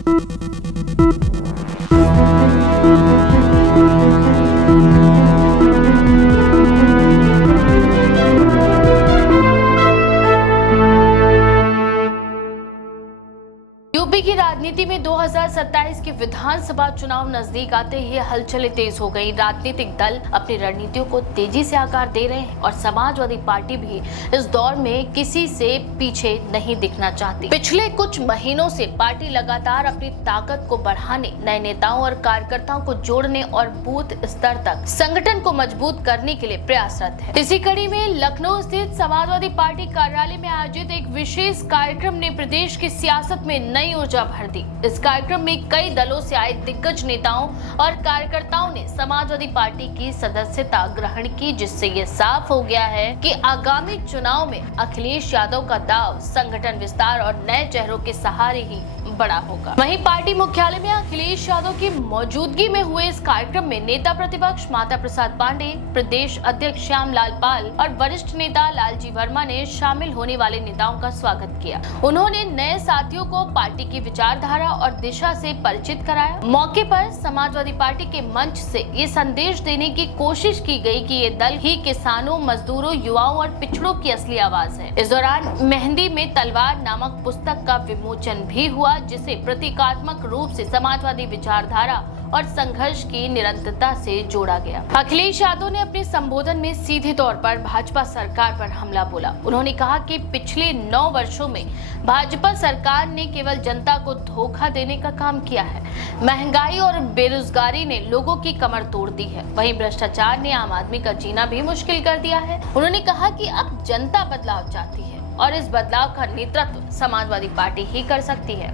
UP की राजनीति में 2027 के विधानसभा चुनाव नजदीक आते ही हलचलें तेज हो गई। राजनीतिक दल अपनी रणनीतियों को तेजी से आकार दे रहे हैं और समाजवादी पार्टी भी इस दौर में किसी से पीछे नहीं दिखना चाहती। पिछले कुछ महीनों से पार्टी लगातार अपनी ताकत को बढ़ाने, नए नेताओं और कार्यकर्ताओं को जोड़ने और बूथ स्तर तक संगठन को मजबूत करने के लिए प्रयासरत है। इसी कड़ी में लखनऊ स्थित समाजवादी पार्टी कार्यालय में आयोजित एक विशेष कार्यक्रम ने प्रदेश की सियासत में नई ऊर्जा भर दी। इस कार्यक्रम में कई दलों से आए दिग्गज नेताओं और कार्यकर्ताओं ने समाजवादी पार्टी की सदस्यता ग्रहण की, जिससे ये साफ हो गया है कि आगामी चुनाव में अखिलेश यादव का दांव संगठन विस्तार और नए चेहरों के सहारे ही बड़ा होगा। वहीं पार्टी मुख्यालय में अखिलेश यादव की मौजूदगी में हुए इस कार्यक्रम में नेता प्रतिपक्ष माता प्रसाद पांडे, प्रदेश अध्यक्ष श्याम लाल पाल और वरिष्ठ नेता लालजी वर्मा ने शामिल होने वाले नेताओं का स्वागत किया। उन्होंने नए साथियों को पार्टी की विचारधारा और दिशा से परिचित कराया। मौके पर समाजवादी पार्टी के मंच से ये संदेश देने की कोशिश की गई कि ये दल ही किसानों, मजदूरों, युवाओं और पिछड़ों की असली आवाज है। इस दौरान मेहंदी में तलवार नामक पुस्तक का विमोचन भी हुआ, जिसे प्रतीकात्मक रूप से समाजवादी विचारधारा और संघर्ष की निरंतरता से जोड़ा गया। अखिलेश यादव ने अपने संबोधन में सीधे तौर पर भाजपा सरकार पर हमला बोला। उन्होंने कहा कि पिछले 9 वर्षों में भाजपा सरकार ने केवल जनता को धोखा देने का काम किया है। महंगाई और बेरोजगारी ने लोगों की कमर तोड़ दी है। वहीं भ्रष्टाचार ने आम आदमी का जीना भी मुश्किल कर दिया है। उन्होंने कहा कि अब जनता बदलाव चाहती है और इस बदलाव का नेतृत्व समाजवादी पार्टी ही कर सकती है।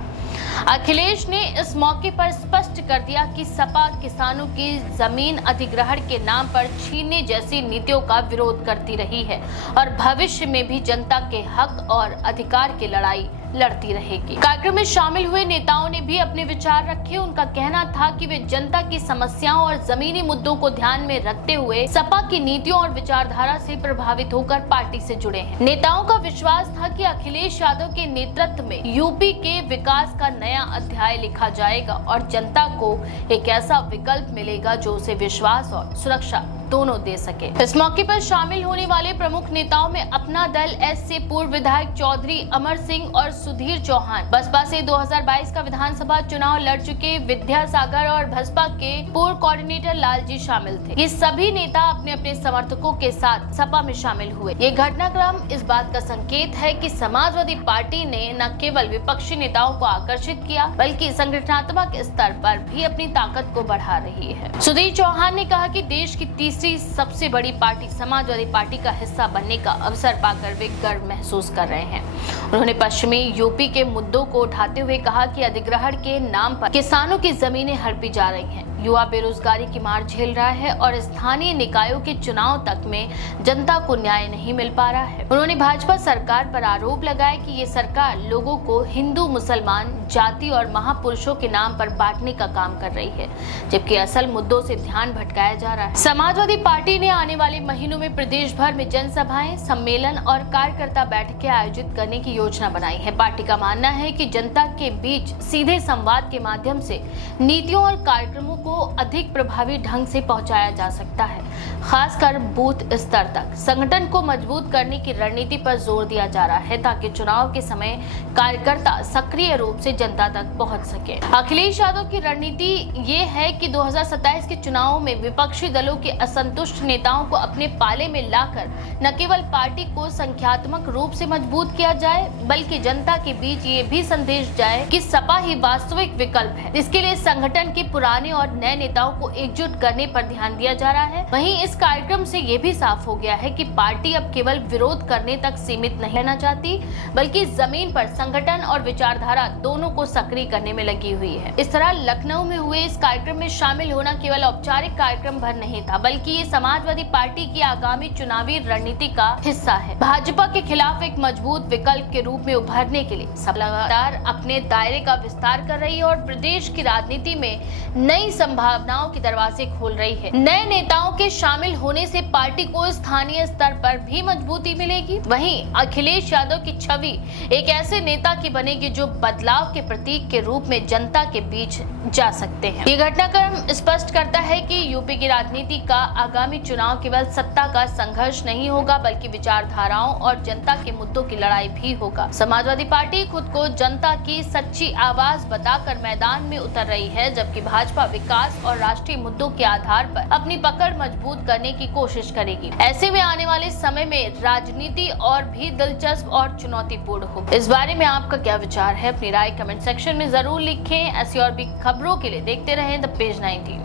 अखिलेश ने इस मौके पर स्पष्ट कर दिया कि सपा किसानों की जमीन अधिग्रहण के नाम पर छीनने जैसी नीतियों का विरोध करती रही है और भविष्य में भी जनता के हक और अधिकार की लड़ाई लड़ती रहेगी। कार्यक्रम में शामिल हुए नेताओं ने भी अपने विचार रखे। उनका कहना था कि वे जनता की समस्याओं और जमीनी मुद्दों को ध्यान में रखते हुए सपा की नीतियों और विचारधारा से प्रभावित होकर पार्टी से जुड़े हैं। नेताओं का विश्वास था कि अखिलेश यादव के नेतृत्व में यूपी के विकास का नया अध्याय लिखा जाएगा और जनता को एक ऐसा विकल्प मिलेगा जो उसे विश्वास और सुरक्षा दोनों दे सके। इस मौके पर शामिल होने वाले प्रमुख नेताओं में अपना दल एस से पूर्व विधायक चौधरी अमर सिंह और सुधीर चौहान, बसपा से 2022 का विधानसभा चुनाव लड़ चुके विद्यासागर और बसपा के पूर्व कोऑर्डिनेटर लालजी शामिल थे। ये सभी नेता अपने अपने समर्थकों के साथ सपा में शामिल हुए। ये घटनाक्रम इस बात का संकेत है कि समाजवादी पार्टी ने न केवल विपक्षी नेताओं को आकर्षित किया, बल्कि संगठनात्मक स्तर पर भी अपनी ताकत को बढ़ा रही है। सुधीर चौहान ने कहा कि देश की तीसरी सबसे बड़ी पार्टी समाजवादी पार्टी का हिस्सा बनने का अवसर पाकर वे गर्व महसूस कर रहे हैं। उन्होंने पश्चिमी यूपी के मुद्दों को उठाते हुए कहा कि अधिग्रहण के नाम पर किसानों की जमीनें हड़पी जा रही हैं, युवा बेरोजगारी की मार झेल रहा है और स्थानीय निकायों के चुनाव तक में जनता को न्याय नहीं मिल पा रहा है। उन्होंने भाजपा सरकार पर आरोप लगाया कि ये सरकार लोगों को हिंदू, मुसलमान, जाति और महापुरुषों के नाम पर बांटने का काम कर रही है, जबकि असल मुद्दों से ध्यान भटकाया जा रहा है। समाजवादी पार्टी ने आने वाले महीनों में प्रदेश भर में जनसभाएं, सम्मेलन और कार्यकर्ता बैठकें आयोजित करने की योजना बनाई है। पार्टी का मानना है कि जनता के बीच सीधे संवाद के माध्यम से नीतियों और कार्यक्रमों को अधिक प्रभावी ढंग से पहुंचाया जा सकता है। खासकर बूथ स्तर तक संगठन को मजबूत करने की रणनीति पर जोर दिया जा रहा है, ताकि चुनाव के समय कार्यकर्ता सक्रिय रूप से जनता तक पहुंच सके। अखिलेश यादव की रणनीति ये है कि 2027 के चुनावों में विपक्षी दलों के असंतुष्ट नेताओं को अपने पाले में लाकर न केवल पार्टी को संख्यात्मक रूप से मजबूत किया जाए, बल्कि जनता के बीच ये भी संदेश जाए कि सपा ही वास्तविक विकल्प है। इसके लिए संगठन के पुराने और नए नेताओं को एकजुट करने पर ध्यान दिया जा रहा है। वहीं इस कार्यक्रम से ये भी साफ हो गया है कि पार्टी अब केवल विरोध करने तक सीमित नहीं रहना चाहती, बल्कि जमीन पर संगठन और विचारधारा दोनों को सक्रिय करने में लगी हुई है। इस तरह लखनऊ में हुए इस कार्यक्रम में शामिल होना केवल औपचारिक कार्यक्रम भर नहीं था, बल्कि ये समाजवादी पार्टी की आगामी चुनावी रणनीति का हिस्सा है। भाजपा के खिलाफ एक मजबूत विकल्प के रूप में उभरने के लिए सब लगातार अपने दायरे का विस्तार कर रही है और प्रदेश की राजनीति में नई संभावनाओं के दरवाजे खोल रही है। नए नेताओं के शामिल शामिल होने से पार्टी को स्थानीय स्तर पर भी मजबूती मिलेगी। वहीं अखिलेश यादव की छवि एक ऐसे नेता की बनेगी जो बदलाव के प्रतीक के रूप में जनता के बीच जा सकते हैं। ये घटनाक्रम स्पष्ट करता है कि यूपी की राजनीति का आगामी चुनाव केवल सत्ता का संघर्ष नहीं होगा, बल्कि विचारधाराओं और जनता के मुद्दों की लड़ाई भी होगा। समाजवादी पार्टी खुद को जनता की सच्ची आवाज बताकर मैदान में उतर रही है, जबकि भाजपा विकास और राष्ट्रीय मुद्दों के आधार पर अपनी पकड़ मजबूत करने की कोशिश करेगी। ऐसे में आने वाले समय में राजनीति और भी दिलचस्प और चुनौतीपूर्ण हो। इस बारे में आपका क्या विचार है? अपनी राय कमेंट सेक्शन में जरूर लिखें। ऐसी और भी खबरों के लिए देखते रहें द पेज 19।